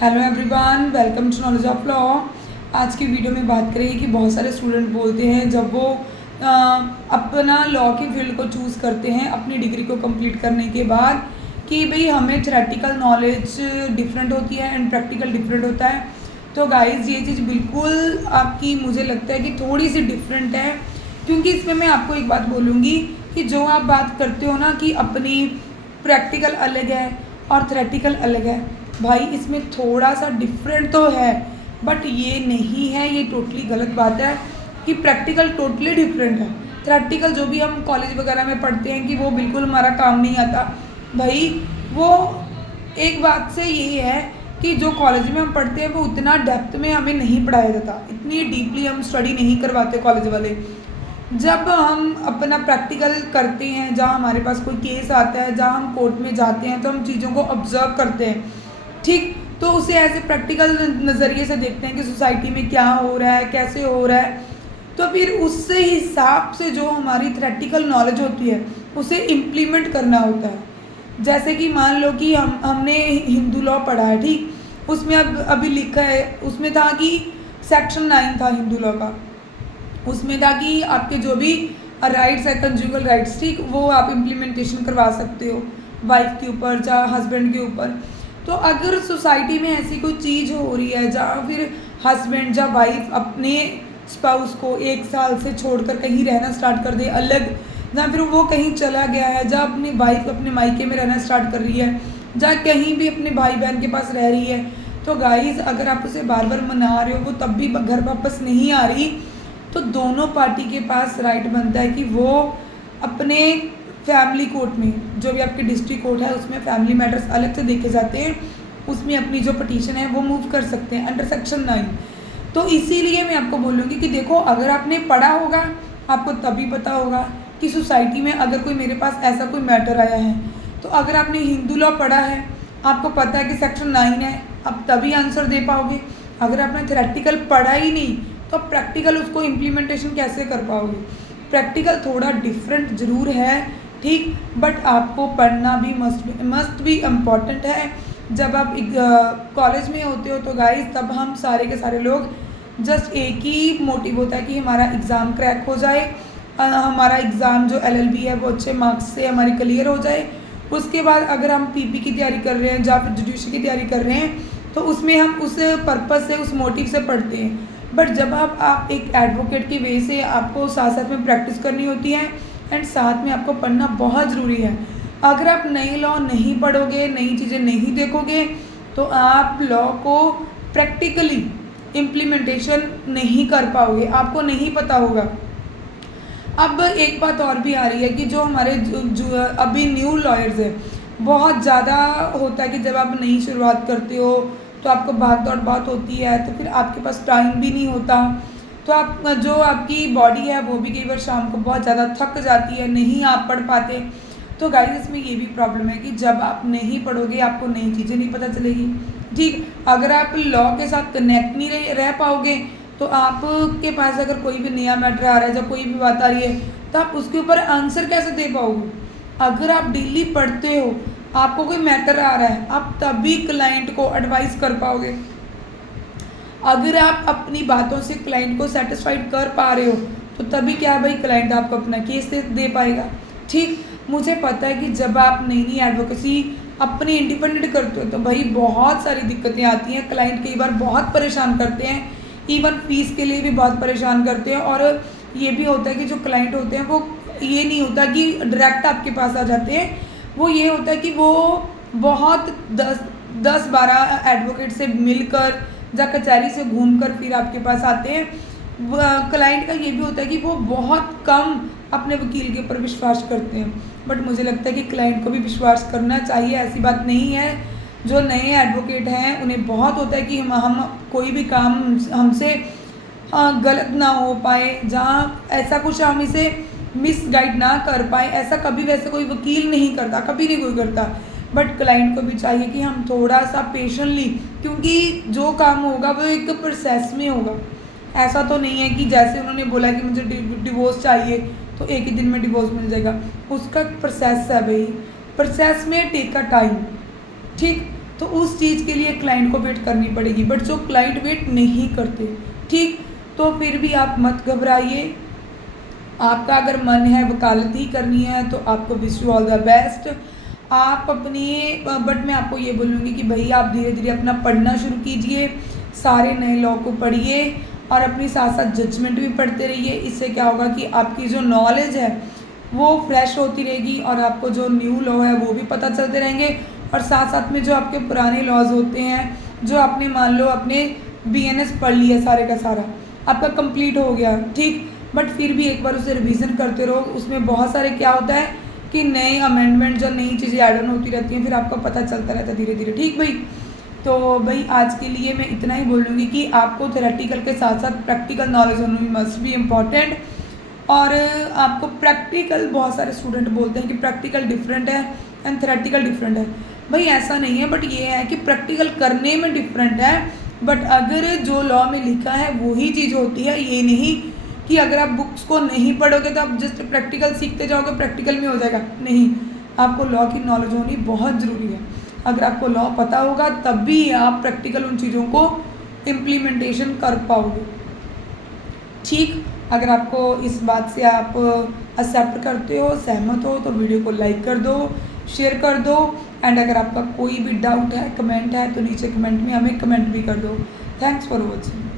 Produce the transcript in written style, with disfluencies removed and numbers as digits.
Hello everyone, welcome to knowledge of law. आज की video में बात करेंगे कि बहुत सारे स्टूडेंट बोलते हैं जब वो अपना लॉ की फील्ड को चूज़ करते हैं अपनी डिग्री को कंप्लीट करने के बाद कि भाई हमें थ्योरेटिकल नॉलेज डिफरेंट होती है एंड प्रैक्टिकल डिफरेंट होता है। तो गाइस ये चीज़ बिल्कुल आपकी मुझे लगता है कि थोड़ी सी डिफरेंट है, क्योंकि इसमें मैं आपको एक बात बोलूँगी कि जो आप बात करते हो ना कि अपनी प्रैक्टिकल अलग है और थ्योरेटिकल अलग है, भाई इसमें थोड़ा सा डिफरेंट तो है, बट ये नहीं है, ये टोटली गलत बात है कि प्रैक्टिकल टोटली डिफरेंट है। थ्योरेटिकल जो भी हम कॉलेज वगैरह में पढ़ते हैं कि वो बिल्कुल हमारा काम नहीं आता भाई। वो एक बात से यही है कि जो कॉलेज में हम पढ़ते हैं वो उतना डेप्थ में हमें नहीं पढ़ाया जाता, इतनी डीपली हम स्टडी नहीं करवाते कॉलेज वाले। जब हम अपना प्रैक्टिकल करते हैं, जहाँ हमारे पास कोई केस आता है, जहाँ हम कोर्ट में जाते हैं, तो हम चीज़ों को ऑब्जर्व करते हैं, ठीक। तो उसे ऐसे प्रैक्टिकल नज़रिए से देखते हैं कि सोसाइटी में क्या हो रहा है, कैसे हो रहा है। तो फिर उससे हिसाब से जो हमारी थ्योरेटिकल नॉलेज होती है उसे इम्प्लीमेंट करना होता है। जैसे कि मान लो कि हमने हिंदू लॉ पढ़ा है, ठीक। उसमें अब अभी लिखा है, उसमें था कि सेक्शन 9 था हिंदू लॉ का, उसमें था कि आपके जो भी राइट्स है, कंजुगल राइट्स, ठीक, वो आप इम्प्लीमेंटेशन करवा सकते हो वाइफ के ऊपर या हस्बैंड के ऊपर। तो अगर सोसाइटी में ऐसी कोई चीज़ हो रही है जहाँ फिर हस्बैंड या वाइफ अपने स्पाउस को 1 साल से छोड़कर कहीं रहना स्टार्ट कर दे अलग, जहाँ फिर वो कहीं चला गया है, जहाँ अपनी वाइफ अपने मायके में रहना स्टार्ट कर रही है, जहाँ कहीं भी अपने भाई बहन के पास रह रही है, तो गाइस अगर आप उसे बार बार मना रहे हो, वो तब भी घर वापस नहीं आ रही, तो दोनों पार्टी के पास राइट बनता है कि वो अपने फैमिली कोर्ट में, जो भी आपके डिस्ट्रिक्ट कोर्ट है उसमें फैमिली मैटर्स अलग से देखे जाते हैं, उसमें अपनी जो पटिशन है वो मूव कर सकते हैं अंडर सेक्शन 9। तो इसीलिए मैं आपको बोलूँगी कि देखो, अगर आपने पढ़ा होगा आपको तभी पता होगा कि सोसाइटी में अगर कोई मेरे पास ऐसा कोई मैटर आया है, तो अगर आपने हिंदू लॉ पढ़ा है आपको पता है कि सेक्शन 9 है, आप तभी आंसर दे पाओगे। अगर आपने थ्योरेटिकल पढ़ा ही नहीं तो आप प्रैक्टिकल उसको इम्प्लीमेंटेशन कैसे कर पाओगे। प्रैक्टिकल थोड़ा डिफरेंट ज़रूर है, ठीक, बट आपको पढ़ना भी मस्ट भी इम्पॉर्टेंट है। जब आप कॉलेज में होते हो तो गाइस तब हम सारे के सारे लोग जस्ट एक ही मोटिव होता है कि हमारा एग्ज़ाम क्रैक हो जाए, हमारा एग्ज़ाम जो LLB है वो अच्छे मार्क्स से हमारी क्लियर हो जाए। उसके बाद अगर हम PP की तैयारी कर रहे हैं या फिर जुडिशरी की तैयारी कर रहे हैं तो उसमें हम उस पर्पज़ से, उस मोटिव से पढ़ते हैं। बट जब आप एक एडवोकेट की वे से आपको साथ साथ में प्रैक्टिस करनी होती है एंड साथ में आपको पढ़ना बहुत ज़रूरी है। अगर आप नई लॉ नहीं पढ़ोगे, नई चीज़ें नहीं देखोगे, तो आप लॉ को प्रैक्टिकली इम्प्लीमेंटेशन नहीं कर पाओगे, आपको नहीं पता होगा। अब एक बात और भी आ रही है कि जो हमारे जो अभी न्यू लॉयर्स हैं, बहुत ज़्यादा होता है कि जब आप नई शुरुआत करते हो तो आपको भाग दौड़ बहुत होती है, तो फिर आपके पास टाइम भी नहीं होता, तो आप जो आपकी बॉडी है वो भी कई बार शाम को बहुत ज़्यादा थक जाती है, नहीं आप पढ़ पाते। तो गाइस इसमें ये भी प्रॉब्लम है कि जब आप नहीं पढ़ोगे आपको नई चीज़ें नहीं पता चलेगी, ठीक। अगर आप लॉ के साथ कनेक्ट नहीं रह पाओगे तो आपके पास अगर कोई भी नया मैटर आ रहा है, जब कोई भी बात आ रही है, तो आप उसके ऊपर आंसर कैसे दे पाओगे। अगर आप डेली पढ़ते हो, आपको कोई मैटर आ रहा है, आप तभी क्लाइंट को एडवाइस कर पाओगे। अगर आप अपनी बातों से क्लाइंट को सेटिस्फाइड कर पा रहे हो तो तभी क्या भाई क्लाइंट आपको अपना केस दे पाएगा, ठीक। मुझे पता है कि जब आप नई नई एडवोकेसी अपनी इंडिपेंडेंट करते हो तो भाई बहुत सारी दिक्कतें आती हैं, क्लाइंट कई बार बहुत परेशान करते हैं, इवन फीस के लिए भी बहुत परेशान करते हैं। और ये भी होता है कि जो क्लाइंट होते हैं वो ये नहीं होता कि डायरेक्ट आपके पास आ जाते हैं, वो ये होता है कि वो बहुत 10-12 एडवोकेट से मिलकर या कचहरी से घूमकर फिर आपके पास आते हैं। क्लाइंट का ये भी होता है कि वो बहुत कम अपने वकील के ऊपर विश्वास करते हैं, बट मुझे लगता है कि क्लाइंट को भी विश्वास करना चाहिए, ऐसी बात नहीं है। जो नए एडवोकेट हैं उन्हें बहुत होता है कि हम कोई भी काम हमसे गलत ना हो पाए, जहाँ ऐसा कुछ हम इसे मिसगाइड ना कर पाए, ऐसा कभी वैसे कोई वकील नहीं करता, कभी नहीं कोई करता। बट क्लाइंट को भी चाहिए कि हम थोड़ा सा पेशेंटली, क्योंकि जो काम होगा वो एक प्रोसेस में होगा। ऐसा तो नहीं है कि जैसे उन्होंने बोला कि मुझे डिवोर्स चाहिए तो एक ही दिन में डिवोर्स मिल जाएगा, उसका प्रोसेस है भाई, प्रोसेस में टेक अ टाइम, ठीक। तो उस चीज़ के लिए क्लाइंट को वेट करनी पड़ेगी। बट जो क्लाइंट वेट नहीं करते, ठीक, तो फिर भी आप मत घबराइए। आपका अगर मन है वकालत ही करनी है तो आपको wish you all the best. आप अपनी बट मैं आपको ये बोलूँगी कि भाई आप धीरे धीरे अपना पढ़ना शुरू कीजिए, सारे नए लॉ को पढ़िए और अपनी साथ साथ जजमेंट भी पढ़ते रहिए। इससे क्या होगा कि आपकी जो नॉलेज है वो फ्रेश होती रहेगी और आपको जो न्यू लॉ है वो भी पता चलते रहेंगे। और साथ साथ में जो आपके पुराने लॉज होते हैं, जो आपने मान लो अपने BNS पढ़ लिया सारे का सारा, आपका कंप्लीट हो गया, ठीक, बट फिर भी एक बार उसे रिवीजन करते रहो। उसमें बहुत सारे क्या होता है कि नए अमेंडमेंट जो नई चीज़ें ऐड ऑन होती रहती हैं, फिर आपको पता चलता रहता है धीरे धीरे, ठीक भाई। तो भाई आज के लिए मैं इतना ही बोलूँगी कि आपको थेरेटिकल के साथ साथ प्रैक्टिकल नॉलेज होना भी मस्ट भी इम्पॉर्टेंट। और आपको प्रैक्टिकल, बहुत सारे स्टूडेंट बोलते हैं कि प्रैक्टिकल डिफरेंट है एंड थेरेटिकल डिफरेंट है। भाई ऐसा नहीं है, बट ये है कि प्रैक्टिकल करने में डिफरेंट है, बट अगर जो लॉ में लिखा है वही चीज़ होती है। ये नहीं कि अगर आप बुक्स को नहीं पढ़ोगे तो आप जस्ट प्रैक्टिकल सीखते जाओगे, प्रैक्टिकल में हो जाएगा, नहीं। आपको लॉ की नॉलेज होनी बहुत ज़रूरी है। अगर आपको लॉ पता होगा तब भी आप प्रैक्टिकल उन चीज़ों को इम्प्लीमेंटेशन कर पाओगे, ठीक। अगर आपको इस बात से आप एक्सेप्ट करते हो, सहमत हो, तो वीडियो को लाइक कर दो, शेयर कर दो। एंड अगर आपका कोई भी डाउट है, कमेंट है, तो नीचे कमेंट में हमें कमेंट भी कर दो। Thanks for watching.